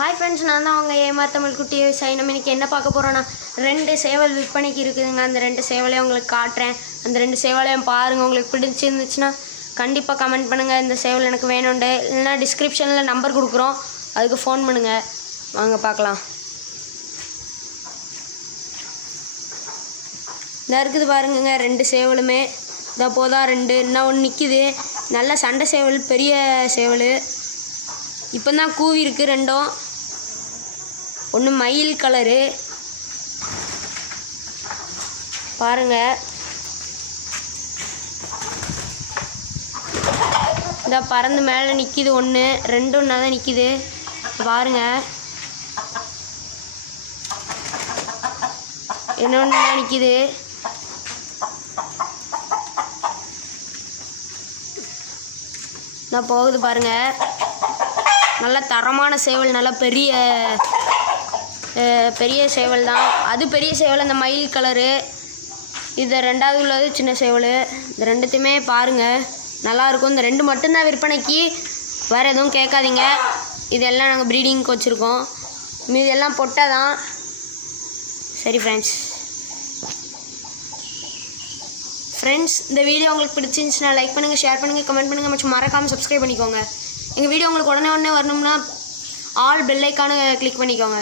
Hi friends, நான் தான் அவங்க ஏமார் தமிழ் குட்டி விவசாயி. நம்ம இன்றைக்கி என்ன பார்க்க போகிறோன்னா 2 சேவல் விற்பனைக்கு இருக்குதுங்க. அந்த 2 சேவலையும் உங்களுக்கு காட்டுறேன். அந்த 2 சேவலையும் பாருங்கள். உங்களுக்கு பிடிச்சிருந்துச்சுன்னா கண்டிப்பாக கமெண்ட் பண்ணுங்கள், இந்த சேவல் எனக்கு வேணுண்டு. இல்லைன்னா டிஸ்கிரிப்ஷனில் நம்பர் கொடுக்குறோம், அதுக்கு ஃபோன் பண்ணுங்கள். வாங்க பார்க்கலாம். இதாக இருக்குது பாருங்க, 2 சேவலுமே இதை போதா 2 இன்னும் ஒன்று நிற்கிது. நல்ல சண்டை சேவல், பெரிய சேவல். இப்போ தான் கூவி இருக்குது ரெண்டும். ஒன்று மயில் கலரு பாருங்கள். இந்த பறந்து மேலே நிற்கிது ஒன்று, 2 ஒன்றா தான் நிற்கிது பாருங்கள். இன்னொன்று தான் நிற்கிது. நான் போகுது பாருங்கள். நல்ல தரமான சேவல், நல்ல பெரிய சேவல் தான். அது பெரிய சேவல், அந்த மயில் கலரு. இது 2வது உள்ளது சின்ன சேவல். இந்த 2த்தையுமே பாருங்கள், நல்லாயிருக்கும். இந்த 2 மட்டும்தான் விற்பனைக்கு, வேறு எதுவும் கேட்காதீங்க. இதெல்லாம் நாங்கள் ப்ரீடிங்க்கு வச்சுருக்கோம். மீதெல்லாம் பொட்டை தான். சரி ஃப்ரெண்ட்ஸ், இந்த வீடியோ உங்களுக்கு பிடிச்சிருந்துச்சுன்னா லைக் பண்ணுங்கள், ஷேர் பண்ணுங்கள், கமெண்ட் பண்ணுங்கள், மற்றும் மறக்காமல் சப்ஸ்கிரைப் பண்ணிக்கோங்க. எங்கள் வீடியோ உங்களுக்கு உடனே வரணும்னா ஆல் பெல் ஐக்கானை கிளிக் பண்ணிக்கோங்க.